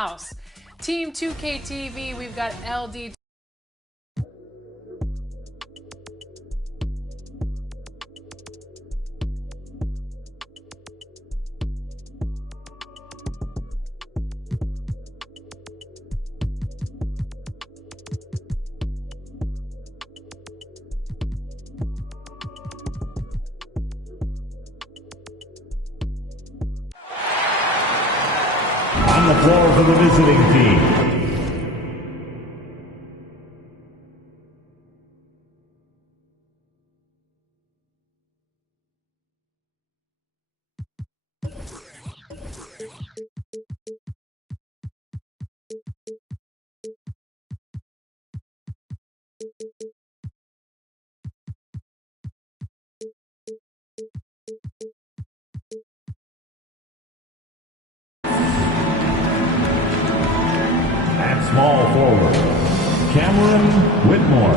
house. Team 2K TV, we've got LD. On the floor for the visiting team. Small forward, Cameron Whitmore.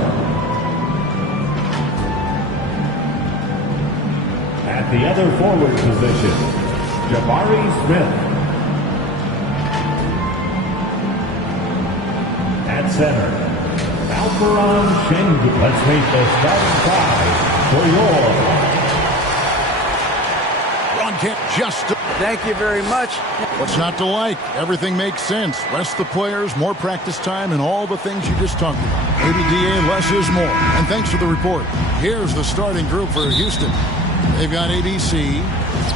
At the other forward position, Jabari Smith. At center, Alperon Shengu. Let's meet the starting five for your Thank you very much. What's not to like? Everything makes sense. Rest the players, more practice time, and all the things you just talked about. ABDA, less is more. And thanks for the report. Here's the starting group for Houston. They've got ABC.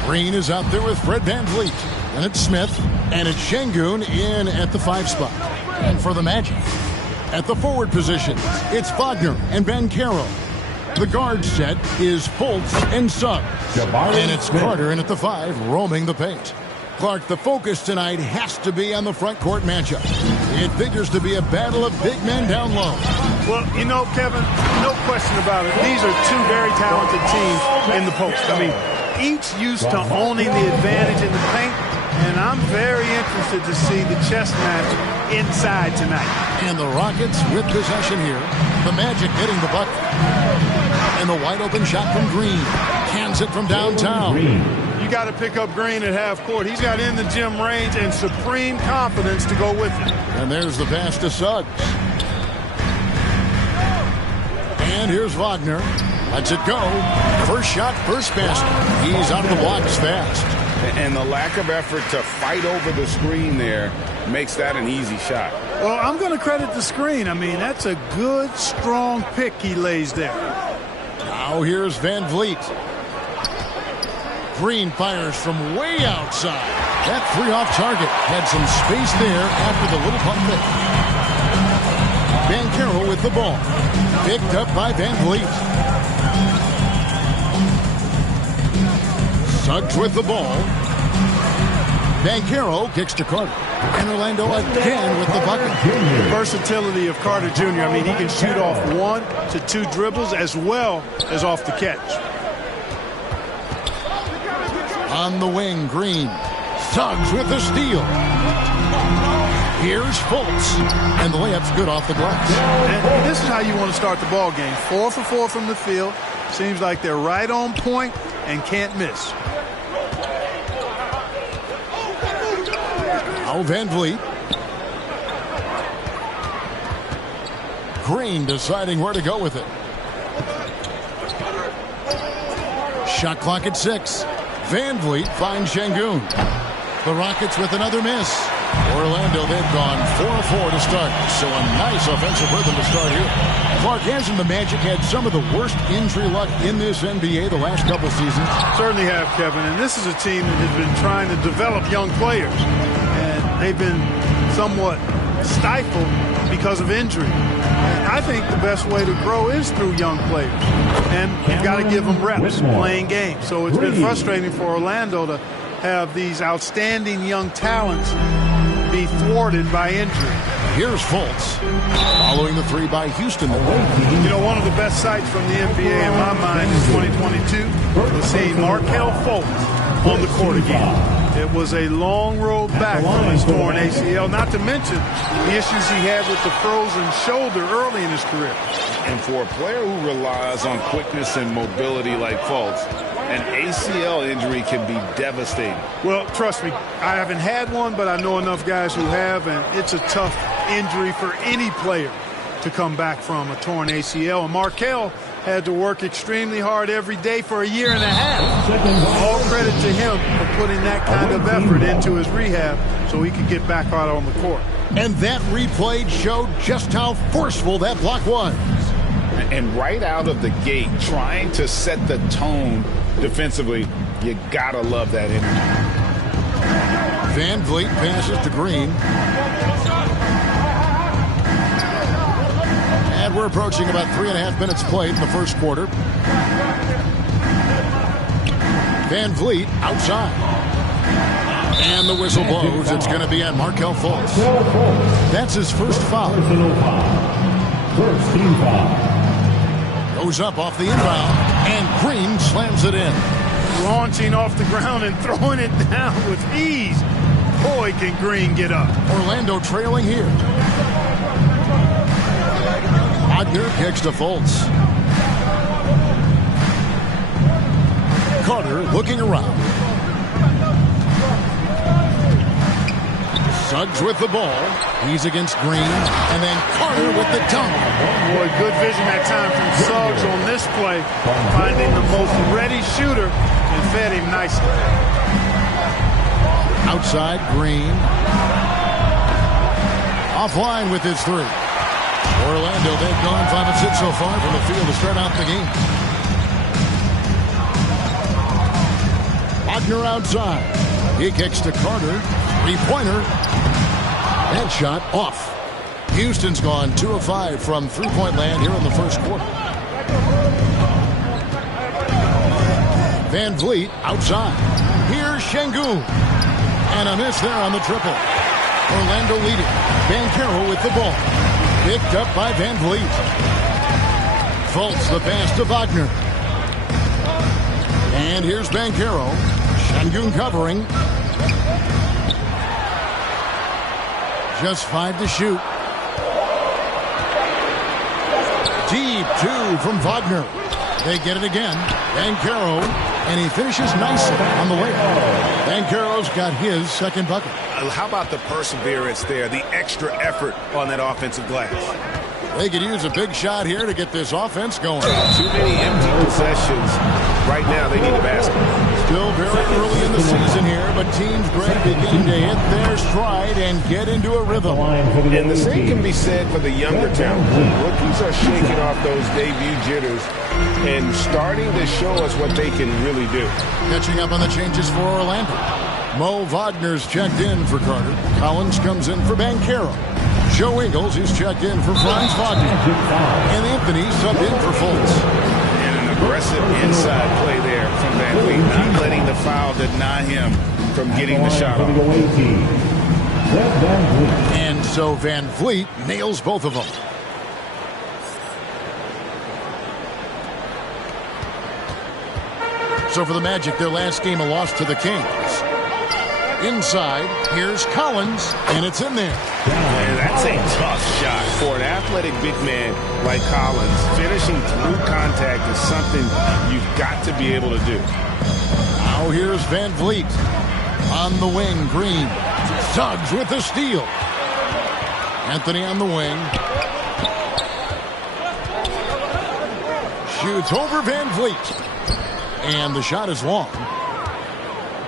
Green is out there with Fred VanVleet. And it's Smith. And it's Şengün in at the 5 spot. And for the Magic, at the forward positions, it's Wagner and Banchero. The guard set is Fultz and Suggs. And it's Carter in at the 5, roaming the paint. Clark, the focus tonight has to be on the front court matchup. It figures to be a battle of big men down low. Well, you know, Kevin, no question about it. These are two very talented teams in the post. I mean, each used to owning the advantage in the paint, and I'm very interested to see the chess match inside tonight. And the Rockets with possession here. The Magic hitting the bucket. And the wide open shot from Green. Cans it from downtown. You got to pick up Green at half court. He's got in the gym range and supreme confidence to go with it. And there's the pass to Suggs. And here's Wagner. Lets it go. First shot, first basket. He's out of the blocks fast. And the lack of effort to fight over the screen there makes that an easy shot. Well, I'm going to credit the screen. I mean, that's a good, strong pick he lays there. Now here's VanVleet. Green fires from way outside. That 3 off target had some space there after the little pump fake. Banchero with the ball. Picked up by VanVleet. Suggs with the ball. Banchero kicks to Carter. And Orlando again with the bucket. The versatility of Carter Jr. I mean, he can shoot off 1 to 2 dribbles as well as off the catch. On the wing, Green. Suggs with the steal. Here's Fultz. And the layup's good off the glass. And this is how you want to start the ball game. 4 for 4 from the field. Seems like they're right on point and can't miss. Now VanVleet. Green deciding where to go with it. Shot clock at 6. VanVleet finds Şengün. The Rockets with another miss. Orlando, they've gone 4-4 to start. So a nice offensive rhythm to start here. Clark, hasn't the Magic had some of the worst injury luck in this NBA the last couple seasons? Certainly have, Kevin. And this is a team that has been trying to develop young players. And they've been somewhat stifled because of injury. And I think the best way to grow is through young players. And you've got to give them reps playing games. So it's been frustrating for Orlando to have these outstanding young talents be thwarted by injury. Here's Fultz. Following the 3 by Houston. You know, one of the best sights from the NBA in my mind in 2022 was seeing Markelle Fultz on the court again. It was a long road back from his torn ACL, not to mention the issues he had with the frozen shoulder early in his career. And for a player who relies on quickness and mobility like Fultz, An ACL injury can be devastating. Well, trust me, I haven't had one, but I know enough guys who have, and it's a tough injury for any player to come back from, a torn ACL. And Markelle had to work extremely hard every day for a year and a half. All credit to him for putting that kind of effort into his rehab so he could get back out on the court. And that replay showed just how forceful that block was. And right out of the gate, trying to set the tone defensively, you gotta love that energy. Van Vliet passes to Green. And we're approaching about 3.5 minutes played in the first quarter. Van Vliet outside. And the whistle blows. It's going to be on Markelle Fultz. That's his first foul. First team foul. Goes up off the inbound, and Green slams it in. Launching off the ground and throwing it down with ease. Boy, can Green get up. Orlando trailing here. Wagner kicks to Fultz. Carter looking around. Suggs with the ball. He's against Green. And then Carter with the dunk. Boy, good vision that time from Suggs on this play. Finding the most ready shooter and fed him nicely. Outside, Green. Offline with his three. Orlando, they've gone 5 of 6 so far from the field to start out the game. Wagner outside. He kicks to Carter. Three-pointer. That shot off. Houston's gone 2 of 5 from three-point land here in the first quarter. Van Vliet outside. Here's Şengün. And a miss there on the triple. Orlando leading. Banchero with the ball. Picked up by Van Vliet. Fultz the pass to Wagner. And here's Banchero. Şengün covering. Just 5 to shoot. Deep 2 from Wagner. They get it again. Banchero, and he finishes nicely on the way. Banchero's got his second bucket. How about the perseverance there, the extra effort on that offensive glass? They could use a big shot here to get this offense going. Too many empty possessions. Right now, they need a basket. Still very early in the season here, but teams Greg beginning to hit their stride and get into a rhythm. And the same can be said for the younger talent. Rookies are shaking off those debut jitters and starting to show us what they can really do. Catching up on the changes for Orlando. Mo Wagner's checked in for Carter. Collins comes in for Banchero. Joe Ingles is checked in for Franz Wagner. And Anthony subbed in for Fultz. And an aggressive inside play there from Van Vliet, not letting the foul deny him from getting the shot off. And so Van Vliet nails both of them. So for the Magic, their last game a loss to the Kings. Inside, here's Collins, and it's in there. And that's a tough shot for an athletic big man like Collins. Finishing through contact is something you've got to be able to do. Now here's Van Vliet. On the wing, Green. Suggs with the steal. Anthony on the wing. Shoots over Van Vliet. And the shot is long.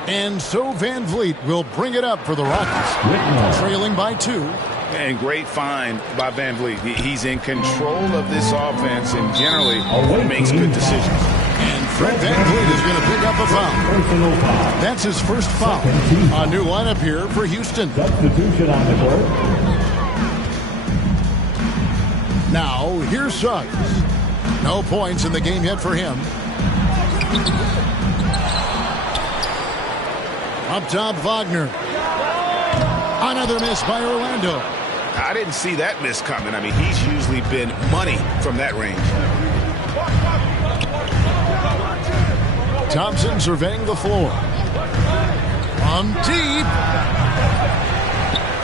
And so Van Vliet will bring it up for the Rockets. Trailing by 2. And great find by Van Vliet. He's in control of this offense and generally makes good decisions. And Fred Van Vliet is going to pick up a foul. That's his first foul. A new lineup here for Houston. Substitution on the court. Now, here's Suggs. No points in the game yet for him. Up top, Wagner. Another miss by Orlando. I didn't see that miss coming. I mean, he's usually been money from that range. Thompson surveying the floor. From deep.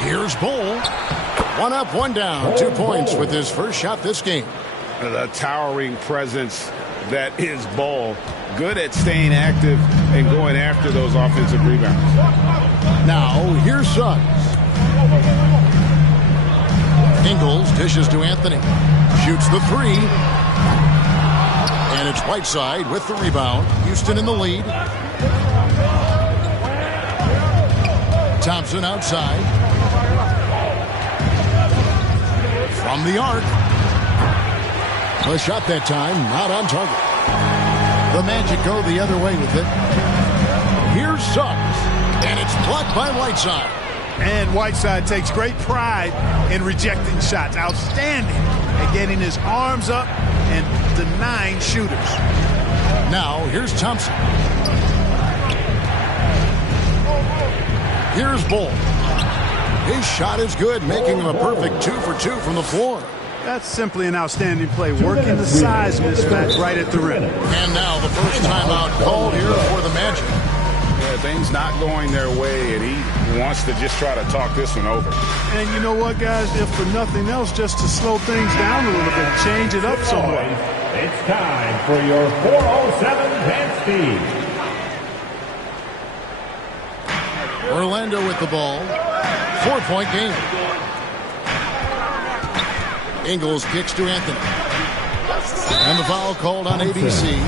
Here's Bull. 1 up, 1 down. 2 points with his first shot this game. The towering presence that is Ball. Good at staying active and going after those offensive rebounds. Now, here's Suggs. Ingles dishes to Anthony. Shoots the three. And it's Whiteside with the rebound. Houston in the lead. Thompson outside. From the arc. The shot that time, not on target. The Magic go the other way with it. Here's Suggs. And it's blocked by Whiteside. And Whiteside takes great pride in rejecting shots. Outstanding at getting his arms up and denying shooters. Now, here's Thompson. Here's Bull. His shot is good, making him a perfect 2 for 2 from the floor. That's simply an outstanding play, working the size mismatch right at the rim. And now the first timeout called here for the Magic. Yeah, things not going their way, and he wants to just try to talk this one over. And you know what, guys? If for nothing else, just to slow things down a little bit, change it up somewhat. It's time for your 407-10 speed. Orlando with the ball. 4-point game. Ingles kicks to Anthony. And the foul called on ABC.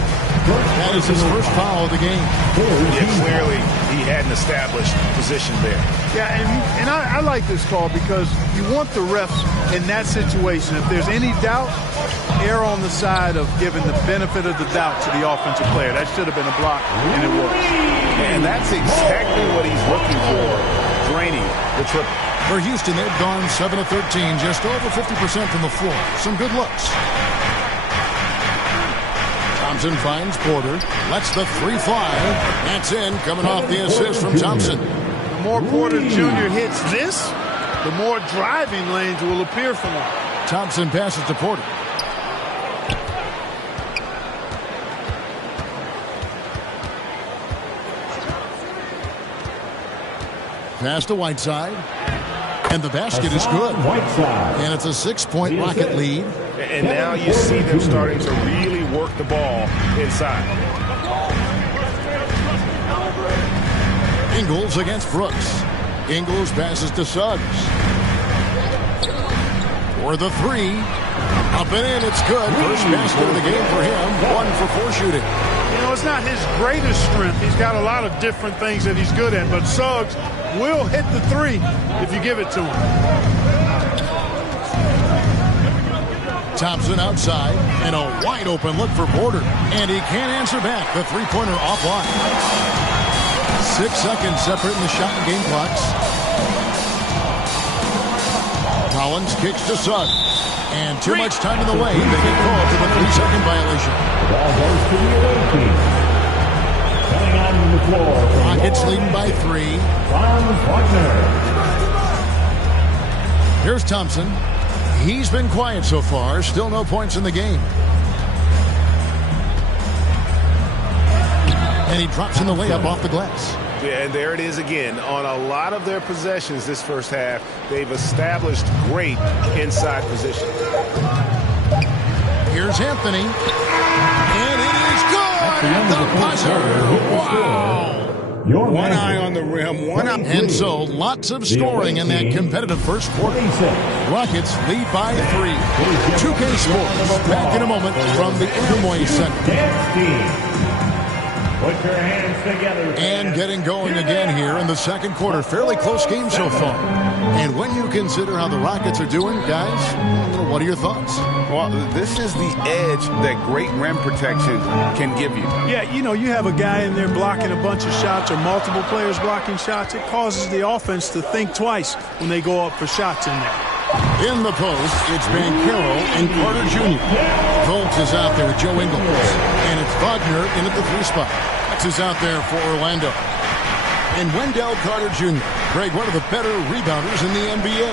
That is his first foul of the game. Yeah, clearly he had an established position there. Yeah, and I like this call because you want the refs in that situation. If there's any doubt, err on the side of giving the benefit of the doubt to the offensive player. That should have been a block, and it was. And that's exactly what he's looking for, draining the triple. For Houston, they've gone 7 of 13, just over 50% from the floor. Some good looks. Thompson finds Porter, lets the three fly. That's in, coming off the assist from Thompson. The more Porter Jr. hits this, the more driving lanes will appear for him. Thompson passes to Porter. Pass to Whiteside. And the basket is good. And it's a 6-point Rocket lead. And now you see them starting to really work the ball inside. Ingles against Brooks. Ingles passes to Suggs. For the three. Up and in, it's good. First basket of the game for him. 1 for 4 shooting. You know, it's not his greatest strength. He's got a lot of different things that he's good at. But Suggs will hit the three if you give it to him. Thompson outside, and a wide open look for Porter. And he can't answer back. The three-pointer offline. 6 seconds separating the shot and game clocks. Collins kicks to Suggs. And too much time in the lane. They get called to the 3-second violation. The ball goes to the away team. Coming on the floor. Rockets leading by 3. Here's Thompson. He's been quiet so far. Still no points in the game. And he drops in the layup off the glass. Yeah, and there it is again. On a lot of their possessions this first half, they've established great inside position. Here's Anthony. And it is good! The buzzer! Wow! One eye on the rim, one eye. And so, lots of scoring in that competitive first quarter. Rockets lead by 3. 2K Sports back in a moment from the Amway Center. Put your hands together. And getting going again here in the second quarter. Fairly close game so far. And when you consider how the Rockets are doing, guys, what are your thoughts? Well, this is the edge that great rim protection can give you. Yeah, you know, you have a guy in there blocking a bunch of shots or multiple players blocking shots. It causes the offense to think twice when they go up for shots in there. In the post, it's Banchero and Carter Jr. Fultz is out there with Joe Ingles. And it's Wagner in at the 3 spot. X is out there for Orlando. And Wendell Carter Jr., Greg, one of the better rebounders in the NBA.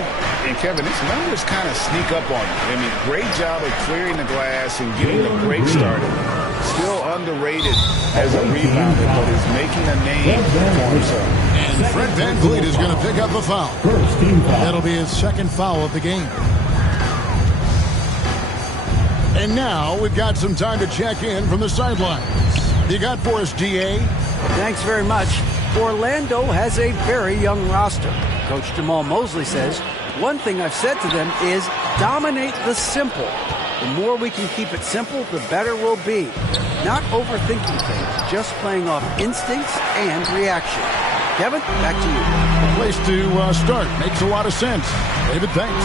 And Kevin, these numbers kind of sneak up on you. I mean, great job of clearing the glass and getting the break started. Still underrated as a rebounder, but is making a name for himself. And Fred VanVleet is going to pick up a foul. That'll be his second foul of the game. And now we've got some time to check in from the sidelines. You got for us, GA? Thanks very much. Orlando has a very young roster. Coach Jamal Mosley says, one thing I've said to them is dominate the simple. The more we can keep it simple, the better we'll be. Not overthinking things, just playing off instincts and reaction. Kevin, back to you. A place to start. Makes a lot of sense. David, thanks.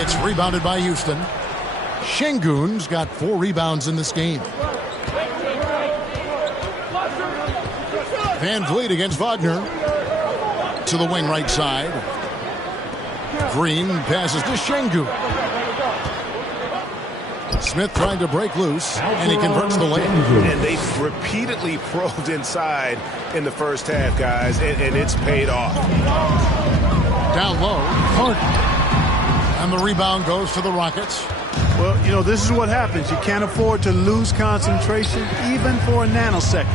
It's rebounded by Houston. Şengün's got 4 rebounds in this game. Van Vliet against Wagner. To the wing right side. Green passes to Şengün. Smith trying to break loose, and he converts the lane. And they've repeatedly probed inside in the first half, guys, and it's paid off. Down low, Harden. And the rebound goes to the Rockets. Well, you know, this is what happens. You can't afford to lose concentration even for a nanosecond.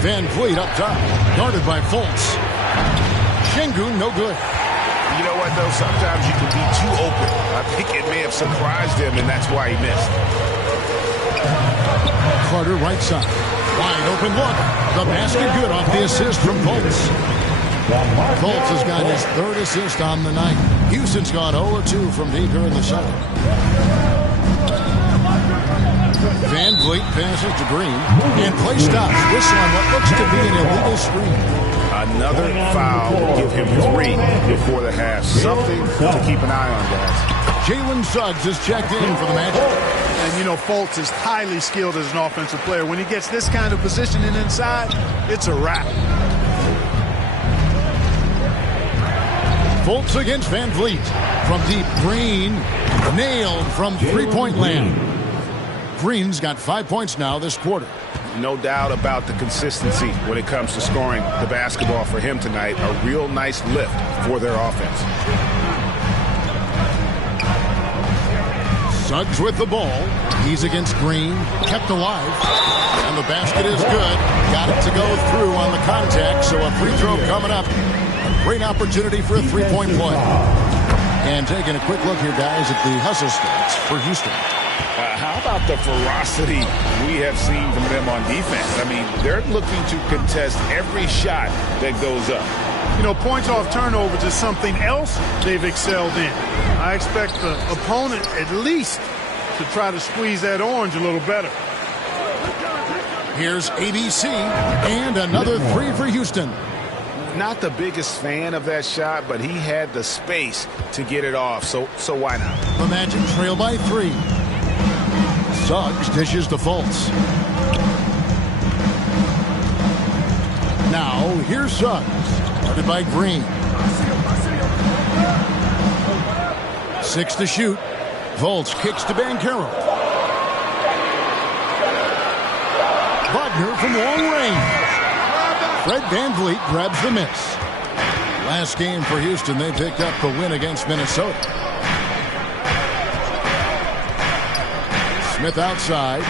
Van Vliet up top, guarded by Fultz. Şengün, no good. You know what, though? Sometimes you can be too open. I think it may have surprised him, and that's why he missed. Carter right side. Wide open look. The basket good off the assist from Fultz. Fultz has got his 3rd assist on the night. Houston's gone 0-2 from deep here in the 7th. Van Vliet passes to Green. And play stops. Whistle on what looks to be an illegal screen. Another foul will give him 3 before the half. Something to keep an eye on, guys. Jalen Suggs is checked in for the match. And, you know, Fultz is highly skilled as an offensive player. When he gets this kind of positioning inside, it's a wrap. Fultz against Van Vliet. From deep, Green nailed from three-point land. Green's got 5 points now this quarter. No doubt about the consistency when it comes to scoring the basketball for him tonight. A real nice lift for their offense. Suggs with the ball. He's against Green. Kept alive. And the basket is good. Got it to go through on the contact. So a free throw coming up. A great opportunity for a three-point play. And taking a quick look here, guys, at the hustle stats for Houston. How about the ferocity we have seen from them on defense? I mean, they're looking to contest every shot that goes up. You know, points off turnovers is something else they've excelled in. I expect the opponent at least to try to squeeze that orange a little better. Here's ABC and another 3 for Houston. Not the biggest fan of that shot, but he had the space to get it off, so why not? The Magic trail by 3. Suggs dishes to Fultz. Now, here's Suggs. Guarded by Green. 6 to shoot. Fultz kicks to Banchero. Wagner from long range. Fred Van Vliet grabs the miss. Last game for Houston, they picked up the win against Minnesota. Smith outside.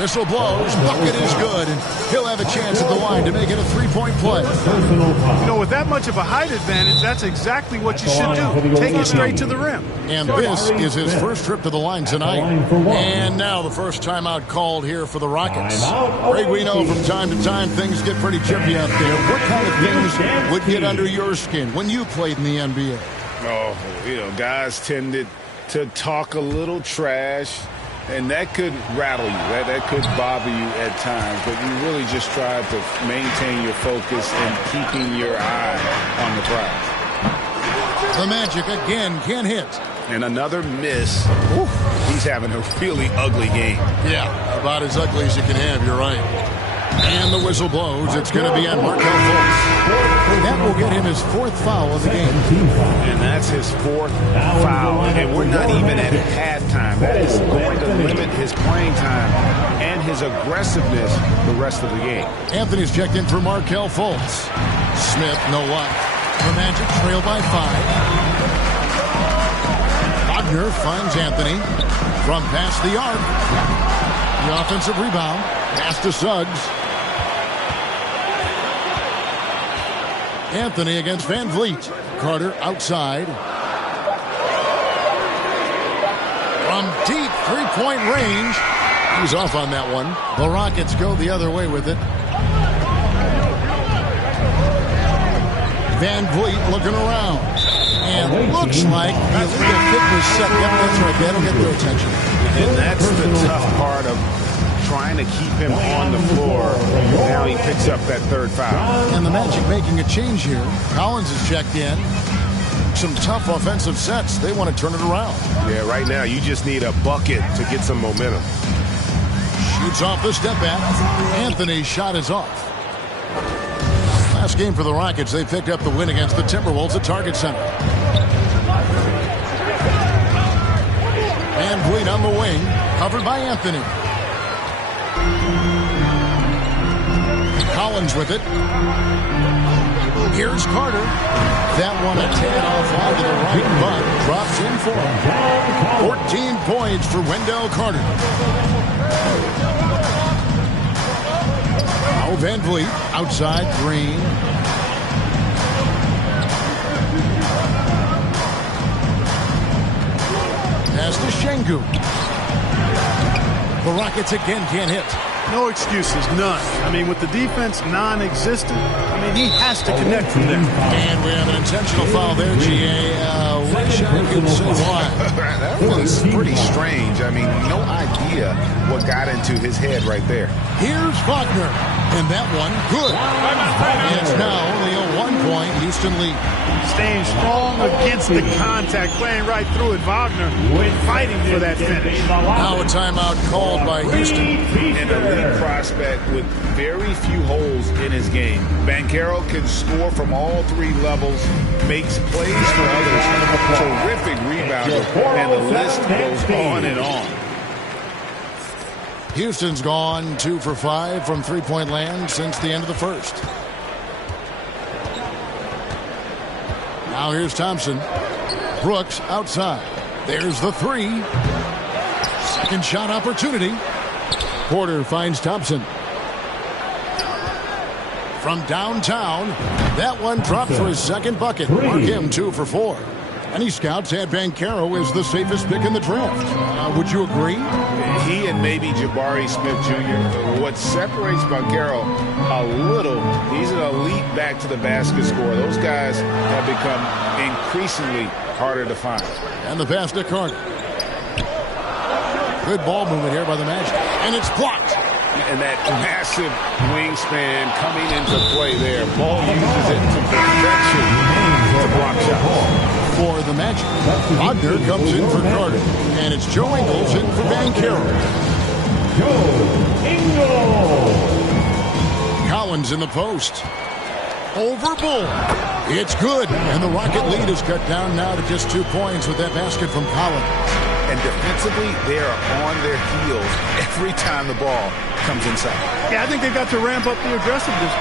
Whistle blows. Bucket is good. And he'll have a chance at the line to make it a three-point play. You know, with that much of a height advantage, that's exactly what you should do. Take it straight to the rim. And this is his first trip to the line tonight. And now the first timeout called here for the Rockets. Greg, we know from time to time things get pretty chippy out there. What kind of things would get under your skin when you played in the NBA? Oh, you know, guys tended to talk a little trash, and that could rattle you. That could bother you at times, but you really just try to maintain your focus and keeping your eye on the prize. The Magic again can't hit. And another miss. Oof, he's having a really ugly game. Yeah, about as ugly as you can have, you're right. And the whistle blows. It's going to be on Markelle Fultz. That will get him his 4th foul of the game. And that's his 4th foul. And we're not even at halftime. That is going to limit his playing time and his aggressiveness the rest of the game. Anthony's checked in for Markelle Fultz. Smith, no luck. The Magic trail by 5. Wagner finds Anthony from past the arc. The offensive rebound. Pass to Suggs. Anthony against Van Vliet. Carter outside. From deep three-point range. He's off on that one. The Rockets go the other way with it. Van Vliet looking around. And looks like the illegal fitness set. Yep, that's right. That'll get their attention. And that's the tough part of trying to keep him on the floor. Now he picks up that third foul. And the Magic making a change here. Collins has checked in. Some tough offensive sets. They want to turn it around. Yeah, right now you just need a bucket to get some momentum. Shoots off the step back. Anthony's shot is off. Last game for the Rockets, they picked up the win against the Timberwolves at Target Center. Van Vliet on the wing, covered by Anthony. Collins with it. Here's Carter. That one a tad off onto the right, but drops in for him. 14 points for Wendell Carter. Now Van Vliet outside Green. Pass to Şengün. The Rockets again can't hit. No excuses, none. I mean, with the defense non-existent, I mean, he has to connect from there. And we have an intentional foul there, G.A. Wish I could say why. That was pretty strange. I mean, no idea what got into his head right there. Here's Wagner. And that one, good. And it's now only a 1-point Houston lead. Staying strong against the contact, playing right through it. Wagner fighting for that finish. Now a timeout called by Houston. An elite prospect with very few holes in his game. Banchero can score from all three levels, makes plays for others, terrific rebounder, and the list goes on and on. Houston's gone 2 for 5 from three-point land since the end of the first. Now here's Thompson. Brooks outside. There's the three. Second shot opportunity. Porter finds Thompson. From downtown, that one dropped for his second bucket. Mark him 2 for 4. Any scouts had Banchero as the safest pick in the draft. Would you agree? He and maybe Jabari Smith Jr. What separates Banchero a little, he's an elite back to the basket scorer. Those guys have become increasingly harder to find. And the pass to Carter. Good ball movement here by the Magic. And it's blocked. And that massive wingspan coming into play there. Ball uses it to perfection to block shots. For the Magic, Wagner comes in for Carter. And it's Joe Ingles in for Banchero. Joe Ingles. Collins in the post. Over Bull. It's good. And the Rocket lead is cut down now to just 2 points with that basket from Collins. And defensively, they are on their heels every time the ball comes inside. Yeah, I think they've got to ramp up the aggressiveness.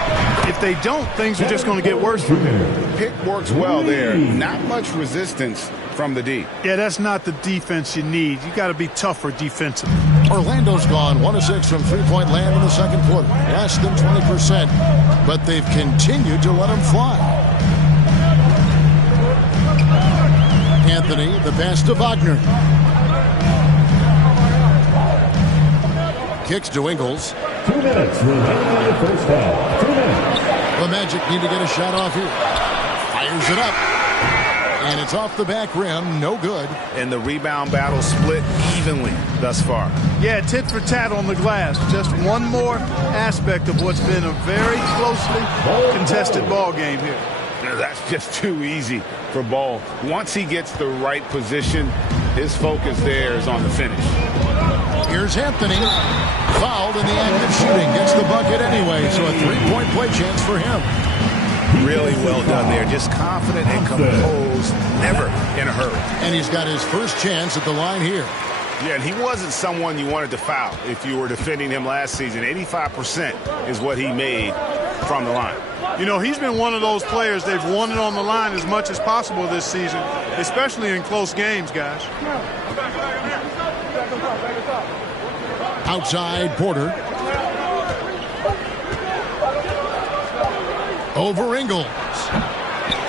If they don't, things are just going to get worse from here. Pick works well there. Not much resistance from the D. Yeah, that's not the defense you need. You got to be tougher defensively. Orlando's gone 1 of 6 from three-point land in the second quarter. Less than 20%. But they've continued to let them fly. Anthony, the pass to Wagner. Kicks to Ingles. 2 minutes remaining in the first half. 2 minutes. The Magic need to get a shot off here. Fires it up. And it's off the back rim. No good. And the rebound battle split evenly thus far. Yeah, tit for tat on the glass. Just one more aspect of what's been a very closely contested ball game here. That's just too easy for Ball. Once he gets the right position, his focus there is on the finish. Here's Anthony. Fouled in the act of shooting. Gets the bucket anyway, so a 3-point play chance for him. Really well done there. Just confident and composed, never in a hurry. And he's got his first chance at the line here. Yeah, and he wasn't someone you wanted to foul if you were defending him last season. 85% is what he made from the line. You know, he's been one of those players they've wanted on the line as much as possible this season, especially in close games, guys. Outside Porter. Over Ingles.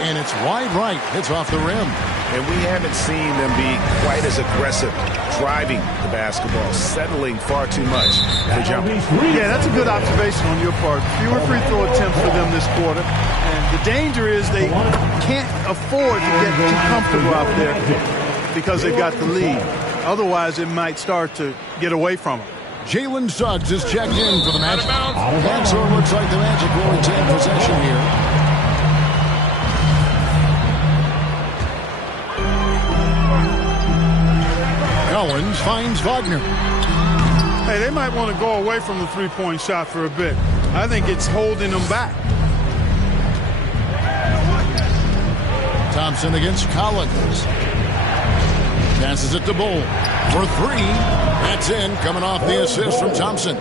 And it's wide right. Hits off the rim. And we haven't seen them be quite as aggressive driving the basketball, settling far too much for jumping. Yeah, that's a good observation on your part. Fewer free throw attempts for them this quarter. And the danger is they can't afford to get too comfortable out there because they've got the lead. Otherwise, it might start to get away from them. Jalen Suggs is checked in for the Magic. And so it looks like the Magic will retain possession here. Owens finds Wagner. Hey, they might want to go away from the three-point shot for a bit. I think it's holding them back. Thompson against Collins. Passes it to Bull for three. That's in, coming off the assist from Thompson.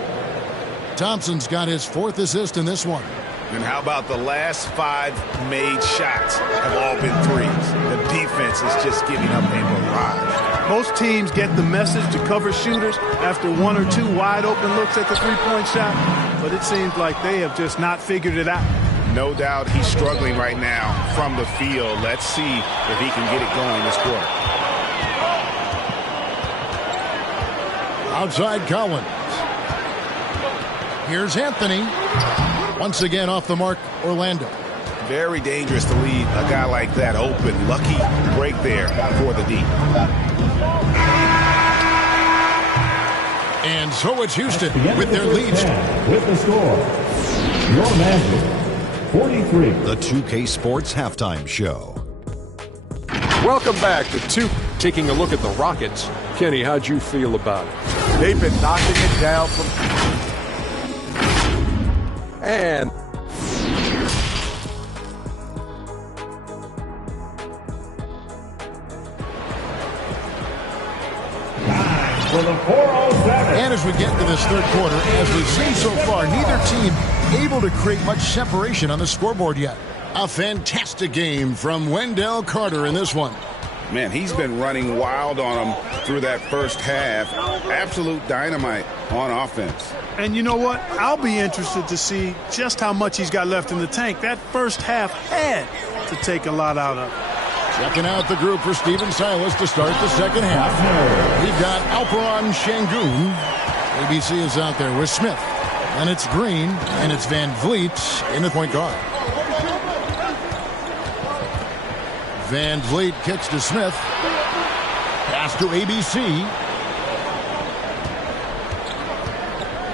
Thompson's got his 4th assist in this one. And how about the last 5 made shots have all been threes? The defense is just giving up a barrage. Most teams get the message to cover shooters after 1 or 2 wide open looks at the three-point shot, but it seems like they have just not figured it out. No doubt he's struggling right now from the field. Let's see if he can get it going this quarter. Outside Collins. Here's Anthony. Once again off the mark, Orlando. Very dangerous to leave a guy like that open. Lucky break there for the D. And so it's Houston with their lead. With the score, your Magic 43. The 2K Sports Halftime Show. Welcome back to 2. Taking a look at the Rockets. Kenny, how'd you feel about it? They've been knocking it down from... And... For the 407. And as we get into this third quarter, as we've seen so far, neither team able to create much separation on the scoreboard yet. A fantastic game from Wendell Carter in this one. Man, he's been running wild on him through that first half. Absolute dynamite on offense. And you know what? I'll be interested to see just how much he's got left in the tank. That first half had to take a lot out of it. Checking out the group for Steven Silas to start the second half. We've got Alperon Şengün. ABC is out there with Smith. And it's Green, and it's Van Vliet in the point guard. Van Vliet kicks to Smith. Pass to ABC.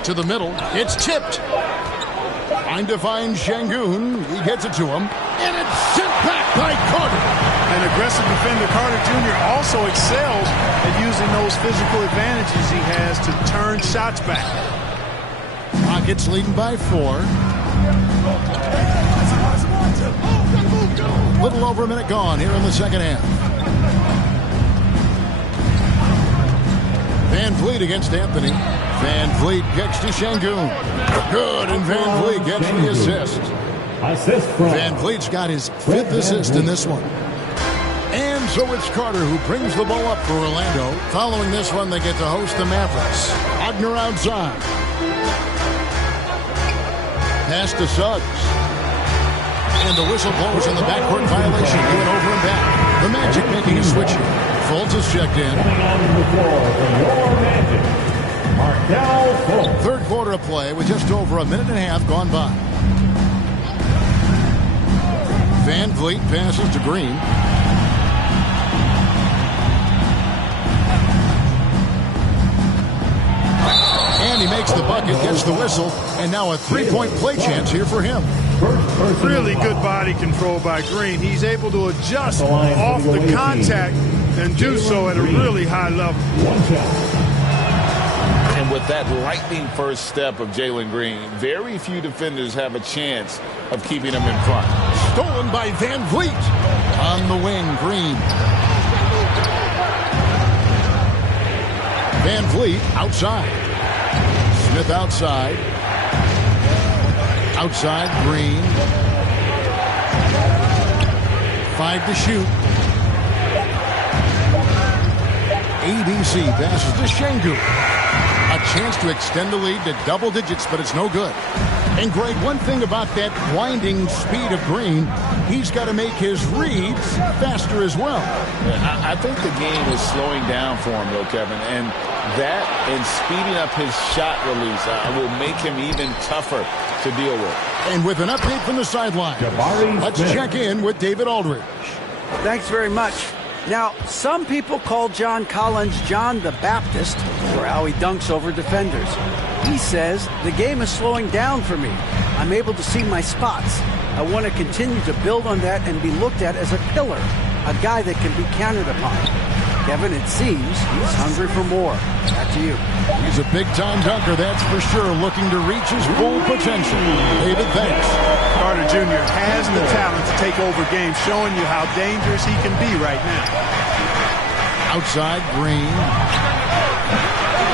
To the middle. It's tipped. Trying to find Şengün. He gets it to him. And it's sent back by Carter. An aggressive defender, Carter Jr. also excels at using those physical advantages he has to turn shots back. Rockets leading by 4. Little over a minute gone here in the second half. Van Vliet against Anthony. Van Vliet kicks to Şengün. Good, and Van Vliet gets the assist. Van Vliet's got his 5th assist in this one. And so it's Carter who brings the ball up for Orlando. Following this one, they get to host the Mavericks. Wagner outside. Pass to Suggs. And the whistle blows in the backcourt violation. He went over and back. The Magic making a switch here. Fultz is checked in. Third quarter of play with just over a minute and a half gone by. Van Vliet passes to Green. And he makes the bucket, gets the whistle, and now a three-point play chance here for him. Really good body control by Green. He's able to adjust off the contact and do so at a really high level. And with that lightning first step of Jalen Green, very few defenders have a chance of keeping him in front. Stolen by Van Vliet. On the wing, Green. Van Vliet outside. Smith outside. Outside, Green. 5 to shoot. ABC passes to Şengün. A chance to extend the lead to double digits, but it's no good. And, Greg, one thing about that blinding speed of Green, he's got to make his reads faster as well. I think the game is slowing down for him, though, Kevin. And that and speeding up his shot release will make him even tougher to deal with. And with an update from the sideline, let's check in with David Aldridge. Thanks very much. Now, some people call John Collins John the Baptist for how he dunks over defenders. He says, the game is slowing down for me. I'm able to see my spots. I want to continue to build on that and be looked at as a pillar, a guy that can be counted upon. Kevin, it seems he's hungry for more. Back to you. He's a big-time dunker, that's for sure, looking to reach his full potential. David, thanks. Carter Jr. has the talent to take over games, showing you how dangerous he can be right now. Outside, Green.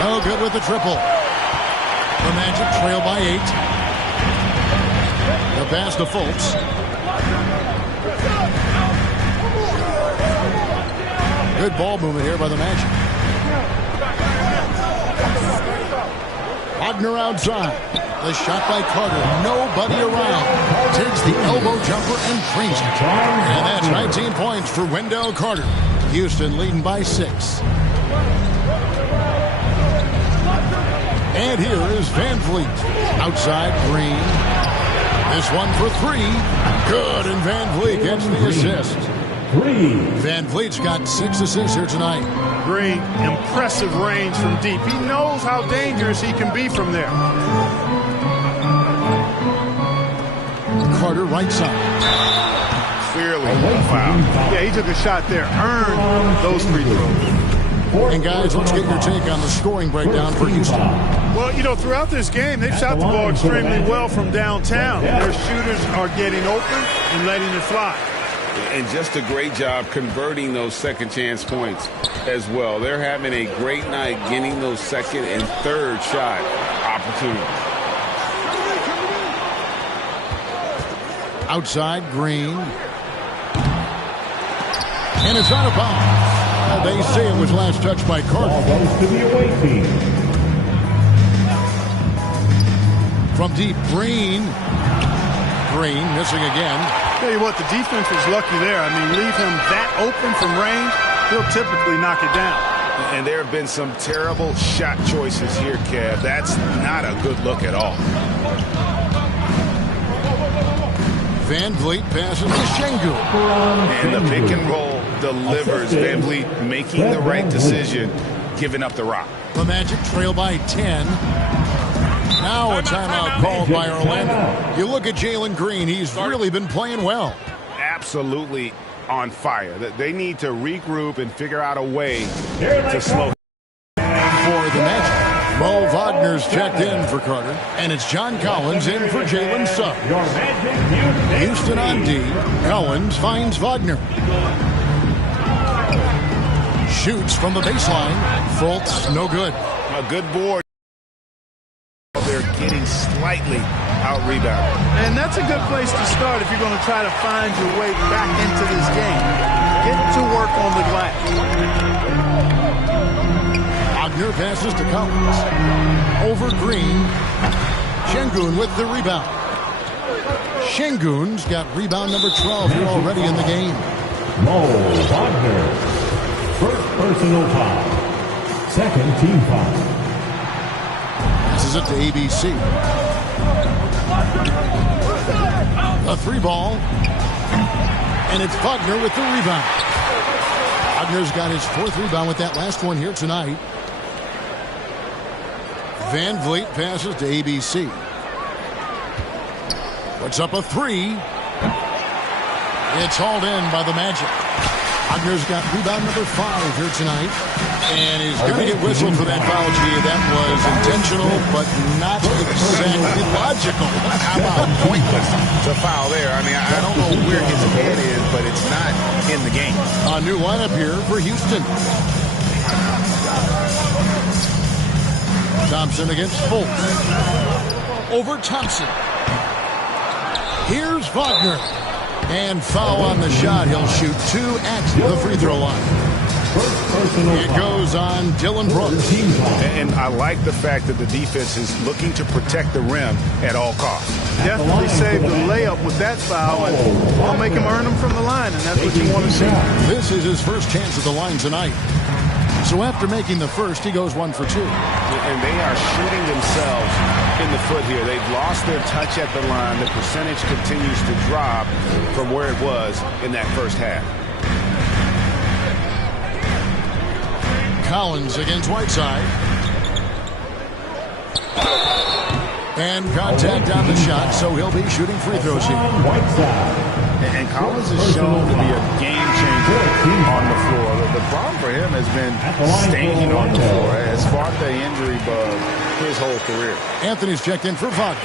Oh, good with the triple. The Magic trail by 8. The pass to Fultz. Good ball movement here by the Magic. Wagner outside. The shot by Carter. Nobody around. Takes the elbow jumper and drains it. And that's 19 points for Wendell Carter. Houston leading by 6. And here is Van Vliet. Outside, Green. This one for 3. Good, and Van Vliet gets the assist. Van Vliet's got 6 assists here tonight. Green, impressive range from deep. He knows how dangerous he can be from there. Carter right side. Clearly a foul. Yeah, he took a shot there. Earned those free throws. And guys, let's get your take on the scoring breakdown for Houston. Well, you know, throughout this game, they've shot the ball extremely well from downtown. Their shooters are getting open and letting it fly. And just a great job converting those second chance points as well. They're having a great night getting those second and third shot opportunities. Outside, Green. And it's out of bounds. They say it was last touched by Carter. Goes to the away team. From deep, Green. Green missing again. Tell you what, the defense was lucky there. I mean, leave him that open from range, he'll typically knock it down. And there have been some terrible shot choices here, Kev. That's not a good look at all. Van Vliet passes to Şengün. And the pick and roll delivers. Van Vliet making the right decision, giving up the rock. The Magic trail by 10. Now a timeout called by Orlando. You look at Jalen Green, he's really been playing well. Absolutely on fire. They need to regroup and figure out a way to slow him. For the Magic, Mo Wagner's checked in for Carter, and it's John Collins in for Jalen Suggs. Houston on D. Collins finds Wagner. Shoots from the baseline. Fultz, no good. A good board. They're getting slightly out-rebounded. And that's a good place to start if you're going to try to find your way back into this game. Get to work on the glass. Wagner passes to Collins. Over Green. Şengün with the rebound. Şengün's got rebound number 12 here already in the game. Mo Wagner. First personal foul. Second team foul. Passes it to ABC. A 3-ball. And it's Wagner with the rebound. Wagner's got his 4th rebound with that last one here tonight. Van Vliet passes to ABC. Puts up a 3. It's hauled in by the Magic. Wagner's got rebound number 5 here tonight. And he's going to get whistled for that foul. Gee, that was intentional, but not exactly logical. How about pointless to foul there? I mean, I don't know where his head is, but it's not in the game. A new lineup here for Houston. Thompson against Fultz. Over Thompson. Here's Wagner. And foul on the shot. He'll shoot 2 at the free throw line. It goes on Dylan Brooks. And I like the fact that the defense is looking to protect the rim at all costs. Definitely saved the layup with that foul, and I'll make him earn them from the line, and that's what you want to see. This is his first chance at the line tonight. So after making the first, he goes 1 for 2. And they are shooting themselves in the foot here. They've lost their touch at the line. The percentage continues to drop from where it was in that first half. Collins against Whiteside. And contact on the shot, so he'll be shooting free throws here. And Collins is shown to be a game changer on the floor. The problem for him has been staying on the floor. Has fought the injury bug his whole career. Anthony's checked in for Wagner.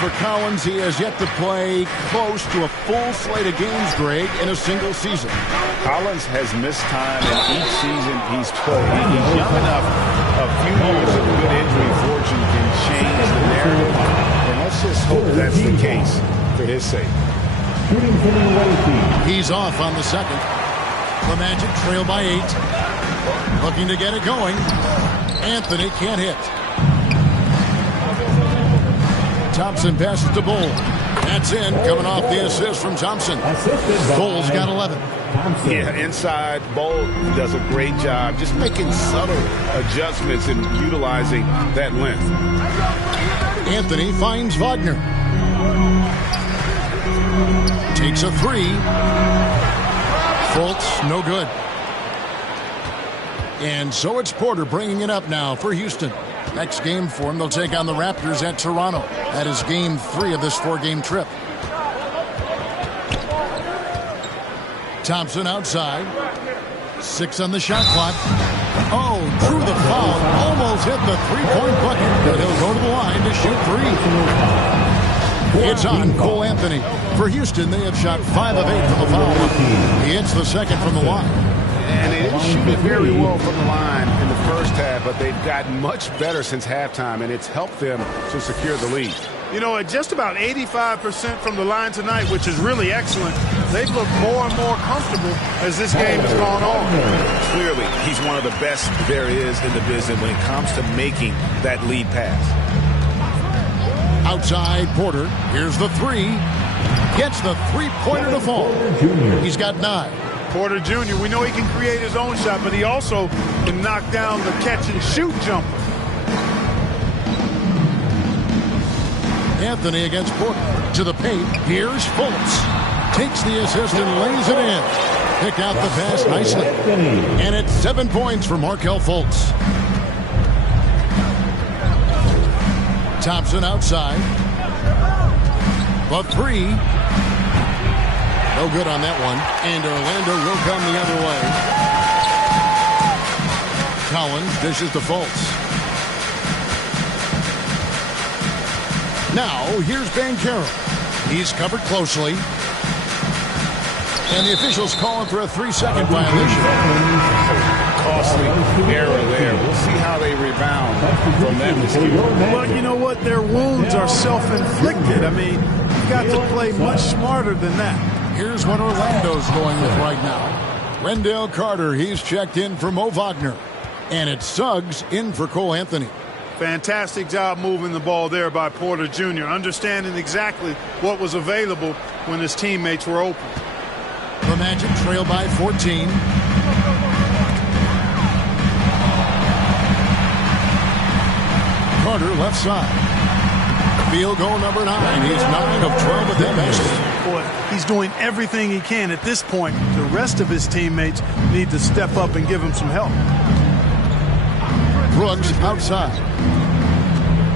For Collins, he has yet to play close to a full slate of games, Greg, in a single season. Collins has missed time in each season he's played. He's young enough. A few years of good injury fortune can change the narrative. And let's just hope that's the case for his sake. He's off on the second. The Magic trail by 8. Looking to get it going. Anthony can't hit. Thompson passes to Bull. That's in, coming off the assist from Thompson. Bull's got 11. Yeah, inside, Bull does a great job just making subtle adjustments and utilizing that length. Anthony finds Wagner. Takes a 3. Fultz, no good. And so it's Porter bringing it up now for Houston. Next game for him, they'll take on the Raptors at Toronto. That is game 3 of this 4-game trip. Thompson outside. 6 on the shot clock. Oh, drew the foul. Almost hit the 3-point bucket. But he'll go to the line to shoot 3. It's on Cole Anthony. For Houston, they have shot 5 of 8 from the foul line. He hits the second from the line. And they didn't shoot it very well from the line in the first half, but they've gotten much better since halftime, and it's helped them to secure the lead. You know, at just about 85% from the line tonight, which is really excellent, they've looked more and more comfortable as this game has gone on. Clearly, he's one of the best there is in the business when it comes to making that lead pass. Outside Porter. Here's the 3. Gets the 3-pointer to fall. He's got 9. Porter Jr., we know he can create his own shot, but he also can knock down the catch-and-shoot jumper. Anthony against Porter. To the paint. Here's Fultz. Takes the assist and lays it in. Picked out the pass nicely. And it's 7 points for Markelle Fultz. Thompson outside. The 3. No good on that one. And Orlando will come the other way. Collins dishes to Fultz. Now, here's Banchero. He's covered closely. And the officials calling for a 3-second violation. Costly error there. We'll see how they rebound from that mistake. Well, you know what? Their wounds are self-inflicted. I mean, you've got to play much smarter than that. Here's what Orlando's going with right now. Wendell Carter, he's checked in for Mo Wagner. And it's Suggs in for Cole Anthony. Fantastic job moving the ball there by Porter Jr., understanding exactly what was available when his teammates were open. The Magic trail by 14. Carter left side. Field goal number 9. He's 9 of 12 with that basket. Boy, he's doing everything he can at this point. The rest of his teammates need to step up and give him some help. Brooks outside.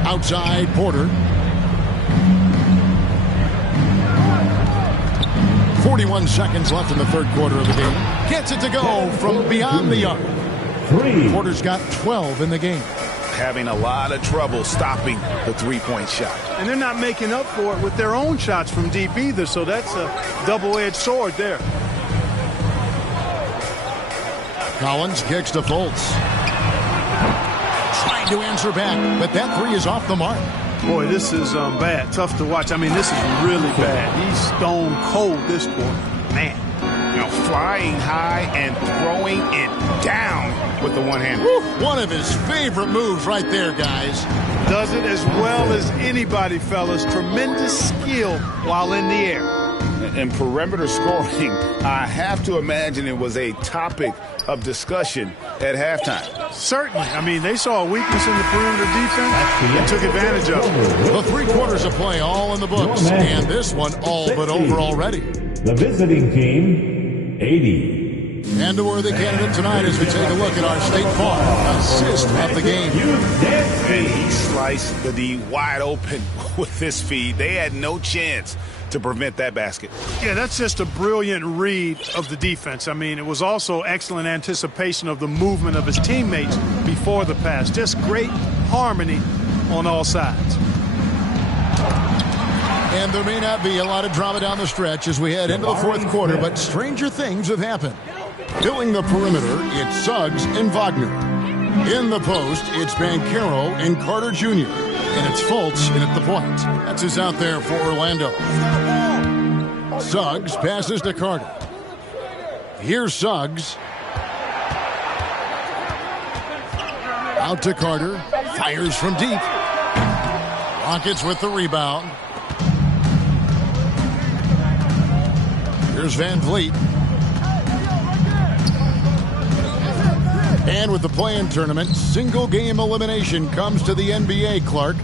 Outside Porter. 41 seconds left in the third quarter of the game. Gets it to go from beyond the arc. Porter's got 12 in the game. Having a lot of trouble stopping the 3-point shot. And they're not making up for it with their own shots from deep either, so that's a double-edged sword there. Collins kicks to Fultz. Trying to answer back, but that 3 is off the mark. Boy, this is bad. Tough to watch. I mean, this is really bad. He's stone cold this quarter. Man. You flying high and throwing it down with the one-hander. One of his favorite moves right there, guys. Does it as well as anybody, fellas. Tremendous skill while in the air. And perimeter scoring, I have to imagine it was a topic of discussion at halftime. Certainly. I mean, they saw a weakness in the perimeter defense and took advantage of it. The 3 quarters of play all in the books, and this one all but over already. The visiting team, 80. And a worthy candidate tonight as we take a look at our State Farm assist of the game. And he sliced the D wide open with his feed. They had no chance to prevent that basket. Yeah, that's just a brilliant read of the defense. I mean, it was also excellent anticipation of the movement of his teammates before the pass. Just great harmony on all sides. And there may not be a lot of drama down the stretch as we head into the 4th quarter, but stranger things have happened. Filling the perimeter, it's Suggs and Wagner. In the post, it's Banchero and Carter Jr. And it's Fultz in at the point. That's who's out there for Orlando. Suggs passes to Carter. Here's Suggs. Out to Carter. Fires from deep. Rockets with the rebound. Here's Van Vliet. And with the play-in tournament, single-game elimination comes to the NBA, Clark.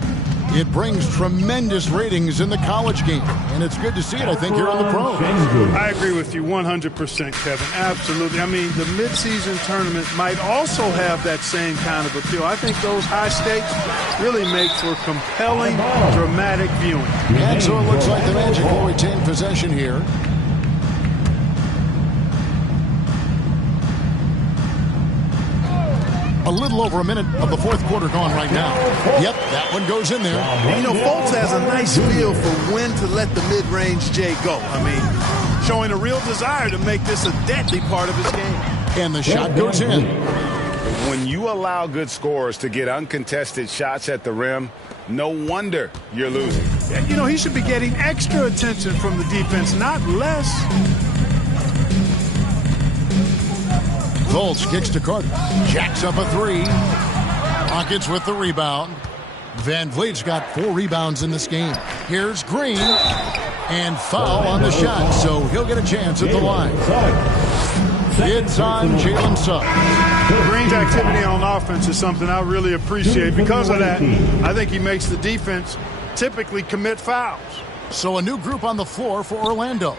It brings tremendous ratings in the college game. And it's good to see it, I think, here on the pros. I agree with you 100%, Kevin. Absolutely. I mean, the midseason tournament might also have that same kind of appeal. I think those high stakes really make for compelling, dramatic viewing. And so it looks like the Magic will retain possession here. A little over a minute of the 4th quarter gone right now. Yep, that one goes in there. You know, Fultz has a nice feel for when to let the mid-range J go. I mean, showing a real desire to make this a deadly part of his game. And the shot goes in. When you allow good scorers to get uncontested shots at the rim, no wonder you're losing. You know, he should be getting extra attention from the defense, not less. Fultz kicks to Carter. Jacks up a 3. Rockets with the rebound. Van Vliet's got 4 rebounds in this game. Here's Green. And foul on the shot, so he'll get a chance at the line. It's on Jalen Suggs. Green's activity on offense is something I really appreciate. Because of that, I think he makes the defense typically commit fouls. So a new group on the floor for Orlando.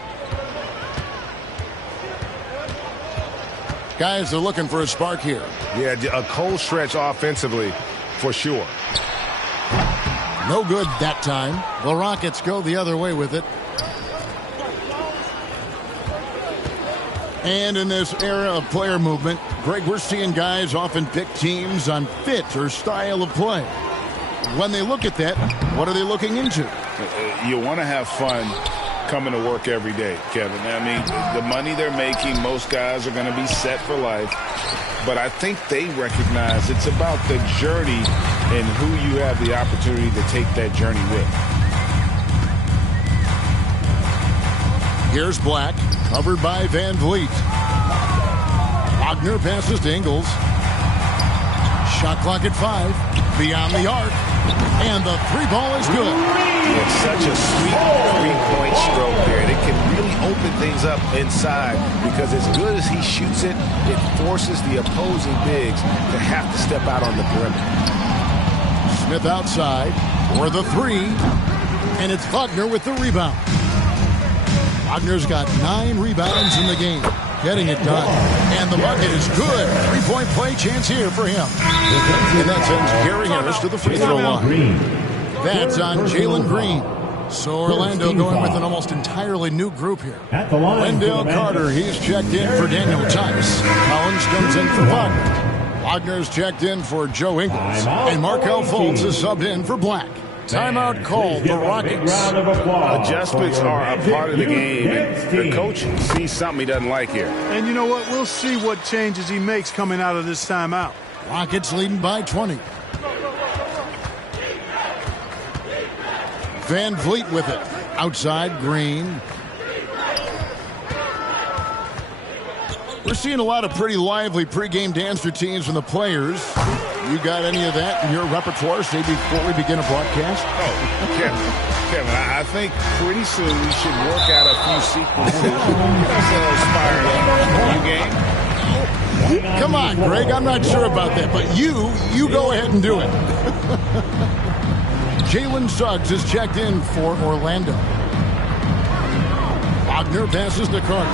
Guys are looking for a spark here. Yeah, a cold stretch offensively for sure. No good that time. The Rockets go the other way with it. And in this era of player movement, Greg, we're seeing guys often pick teams on fit or style of play. When they look at that, what are they looking into? You want to have fun coming to work every day, Kevin. I mean, the money they're making, most guys are going to be set for life. But I think they recognize it's about the journey and who you have the opportunity to take that journey with. Here's Black, covered by Van Vliet. Wagner passes to Ingles. Shot clock at 5. Beyond the arc. And the 3-ball is good. It's such a sweet 3-point stroke there. And it can really open things up inside because as good as he shoots it, it forces the opposing bigs to have to step out on the perimeter. Smith outside for the 3. And it's Wagner with the rebound. Wagner's got 9 rebounds in the game. Getting it done. And the bucket is good. 3-point play chance here for him. And that sends Gary Harris to the free throw line. That's on Jalen Green. So Orlando going with an almost entirely new group here. Wendell Carter, he's checked in for Daniel Tice. Collins comes in for Wagner. Wagner's checked in for Joe Ingles. And Markelle Fultz is subbed in for Black. Timeout called the Rockets. Adjustments are a part of the game. And the coach sees something he doesn't like here. And you know what? We'll see what changes he makes coming out of this timeout. Rockets leading by 20. Van Vliet with it. Outside, Green. We're seeing a lot of pretty lively pregame dance routines from the players. You got any of that in your repertoire, say, before we begin a broadcast? Oh, Kevin, I think pretty soon we should work out a few sequences. Get ourselves fired up. New game. Come on, Greg. I'm not sure about that, but you go ahead and do it. Jalen Suggs is checked in for Orlando. Wagner passes to Carter.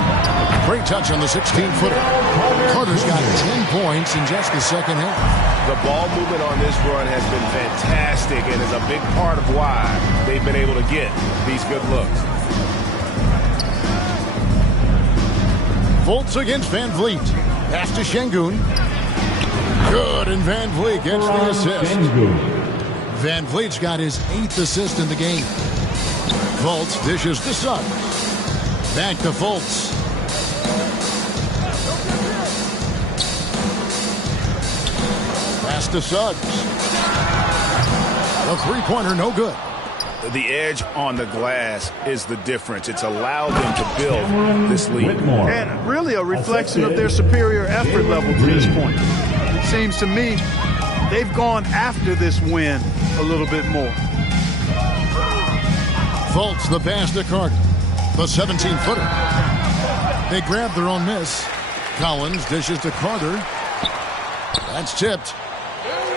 Great touch on the 16-footer. Carter's got 10 points in just the second half. The ball movement on this run has been fantastic and is a big part of why they've been able to get these good looks. Fultz against Van Vliet. Pass to Şengün. Good, and Van Vliet gets the assist. Van Vliet's got his 8th assist in the game. Fultz dishes to Suggs. Back to Fultz. Pass to Suggs. A three-pointer, no good. The edge on the glass is the difference. It's allowed them to build this lead. And really a reflection of their superior effort level to this point. It seems to me they've gone after this win a little bit more. Fultz, the pass to Carter. The 17-footer. They grab their own miss. Collins dishes to Carter. That's tipped.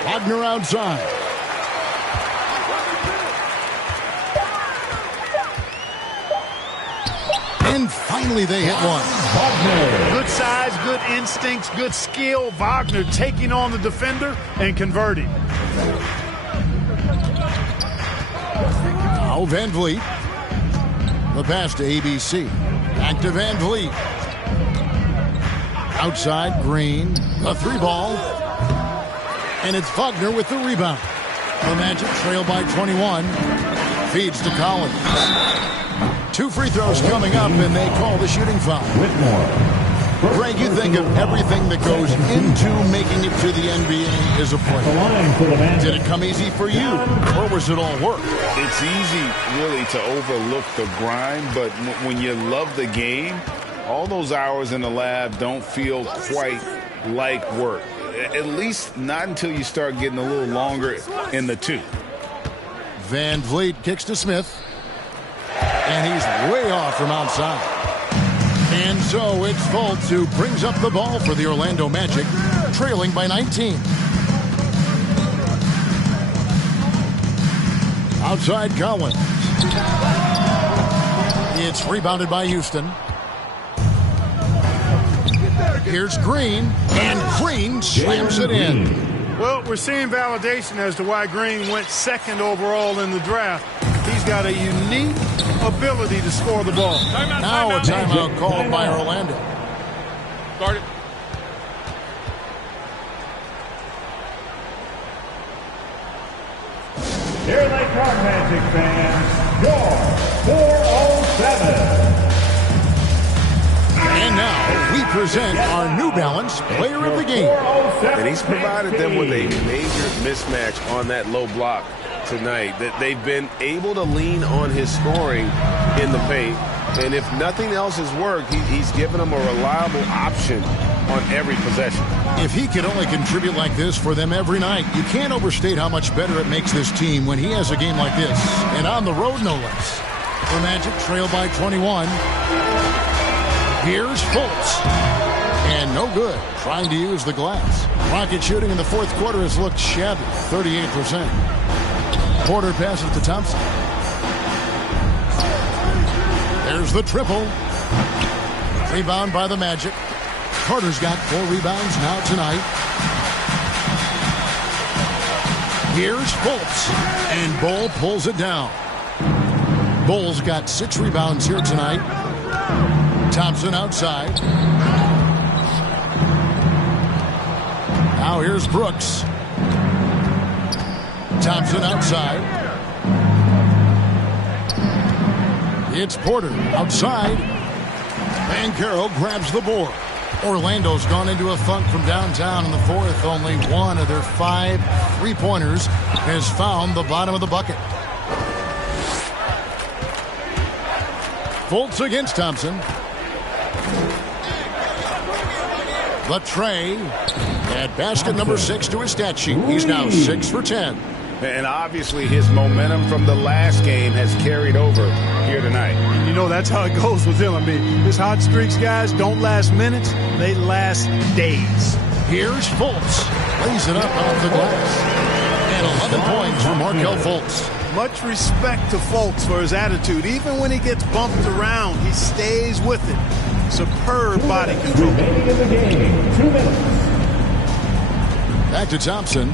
Wagner outside. And finally they hit one. Good size, good instincts, good skill. Wagner taking on the defender and converting. Now Van Vliet. The pass to ABC. Back to Van Vliet. Outside, Green. A three ball. And it's Wagner with the rebound. The Magic trail by 21. Feeds to Collins. 2 free throws coming up, and they call the shooting foul. Greg, you think of everything that goes into making it to the NBA as a player. Did it come easy for you, or was it all work? It's easy, really, to overlook the grind, but when you love the game, all those hours in the lab don't feel quite like work. At least not until you start getting a little longer in the tooth. Van Vliet kicks to Smith. And he's way off from outside. And so it's Fultz who brings up the ball for the Orlando Magic, trailing by 19. Outside Collins. It's rebounded by Houston. Here's Green, and Green slams it in. Well, we're seeing validation as to why Green went 2nd overall in the draft. He's got a unique ability to score the ball. Now a timeout called by Orlando. Guard it. Here they come, Magic fans. Your 407. And now we present our New Balance Player of the Game. And he's provided them with a major mismatch on that low block tonight. That they've been able to lean on his scoring in the paint. And if nothing else has worked, he's given them a reliable option on every possession. If he could only contribute like this for them every night, you can't overstate how much better it makes this team when he has a game like this. And on the road, no less. The Magic trail by 21. Here's Fultz. And no good, trying to use the glass. Rocket shooting in the fourth quarter has looked shabby, 38%. Porter passes to Thompson. There's the triple. Rebound by the Magic. Carter's got 4 rebounds now tonight. Here's Fultz. And Bull pulls it down. Bull's got 6 rebounds here tonight. Thompson outside. Now here's Brooks. Thompson outside. It's Porter outside. Banchero grabs the board. Orlando's gone into a funk from downtown in the fourth. Only one of their 5 3-pointers has found the bottom of the bucket. Fultz against Thompson. The tray. Add basket number 6 to his stat sheet. He's now 6 for 10. And obviously his momentum from the last game has carried over here tonight. And you know, that's how it goes with him. I mean, his hot streaks, guys, don't last minutes. They last days. Here's Fultz. Lays it up off the glass. And 11 points for Markelle Fultz. Much respect to Fultz for his attitude. Even when he gets bumped around, he stays with it. Superb body control. Remaining in the game, 2 minutes. Back to Thompson.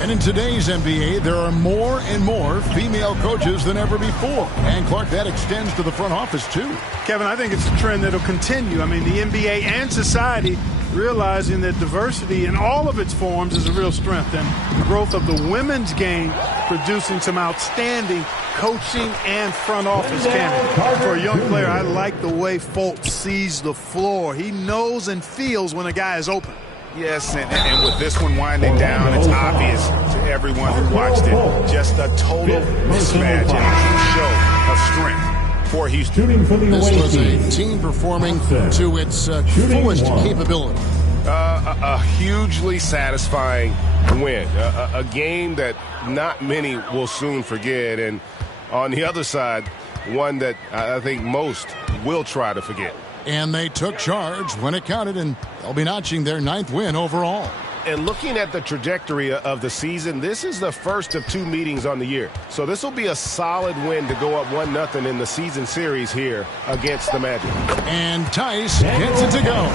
And in today's NBA, there are more and more female coaches than ever before. And, Clark, that extends to the front office, too. Kevin, I think it's a trend that will continue. I mean, the NBA and society realizing that diversity in all of its forms is a real strength. And the growth of the women's game producing some outstanding coaching and front office candidates. For a young player, I like the way Fultz sees the floor. He knows and feels when a guy is open. Yes, and with this one winding down, it's obvious to everyone who watched it. Just a total mismatch and a true show of strength for Houston. This was a team performing to its fullest capability. A hugely satisfying win. A game that not many will soon forget. And on the other side, one that I think most will try to forget. And they took charge when it counted, and they'll be notching their 9th win overall. And looking at the trajectory of the season, this is the first of 2 meetings on the year. So this will be a solid win to go up 1-0 in the season series here against the Magic. And Tice gets it to go.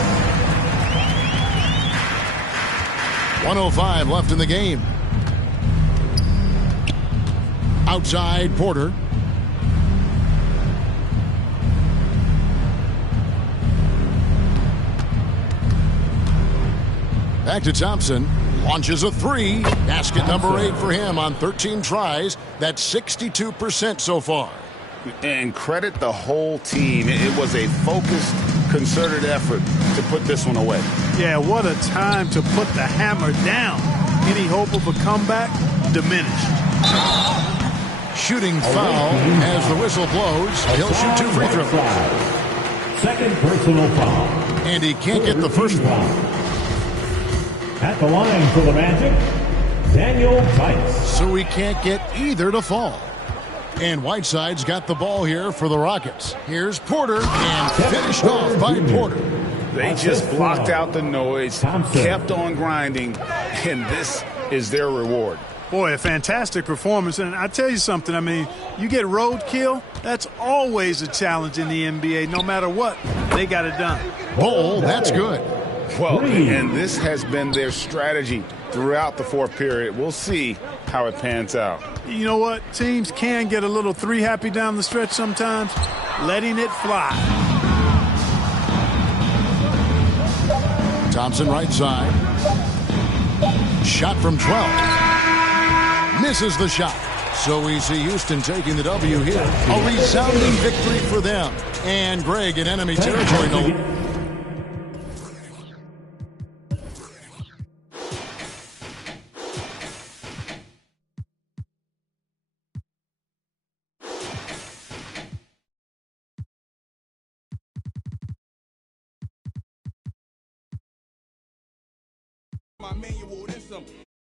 1:05 left in the game. Outside, Porter. Back to Thompson. Launches a 3. Basket number 8 for him on 13 tries. That's 62% so far. And credit the whole team. It was a focused, concerted effort to put this one away. Yeah, what a time to put the hammer down. Any hope of a comeback? Diminished. Shooting foul as the whistle blows. He'll shoot 2 free throws. Second personal foul. And he can't get the first one. At the line for the Magic, Daniel Tice. So he can't get either to fall. And Whiteside's got the ball here for the Rockets. Here's Porter, and finished off by Porter. They just blocked out the noise, kept on grinding, and this is their reward. Boy, a fantastic performance. And I tell you something, I mean, you get roadkill, that's always a challenge in the NBA. No matter what, they got it done. Bowl, that's good. Well, and this has been their strategy throughout the fourth period. We'll see how it pans out. You know what? Teams can get a little 3 happy down the stretch sometimes. Letting it fly. Thompson right side. Shot from 12. Misses the shot. So we see Houston taking the W here. A resounding victory for them. And Greg in enemy territory. No. My manual, then some.